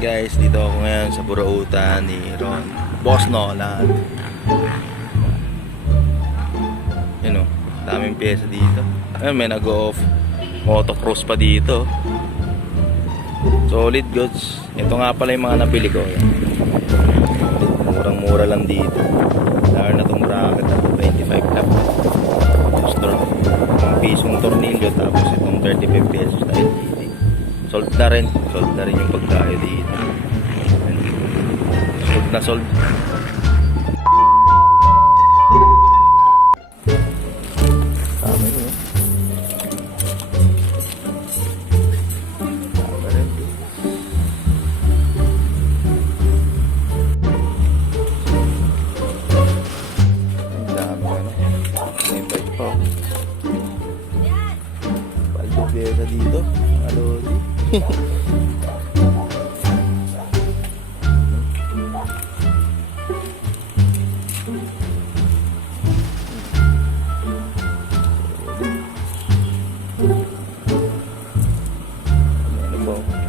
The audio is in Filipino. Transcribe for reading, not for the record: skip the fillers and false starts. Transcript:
guys, dito ako ngayon sa burautan ni Ron Boss Nolan. Yun o, daming pyesa dito. Ayun, may nag-off motocross pa dito. Solid goods. Ito nga pala yung mga nabili ko. Murang mura lang dito. Lalo na itong bracket na 25 lap. Strong. Ang pisong tornilyo, tapos itong 35 pesos na LED. Sold na rin yung pagkayo dito. Sold na sold. Tama yun. Tama rin. Ang dami ano. May bike pa. Paldo pyesa dito. Ano di? Ano ba?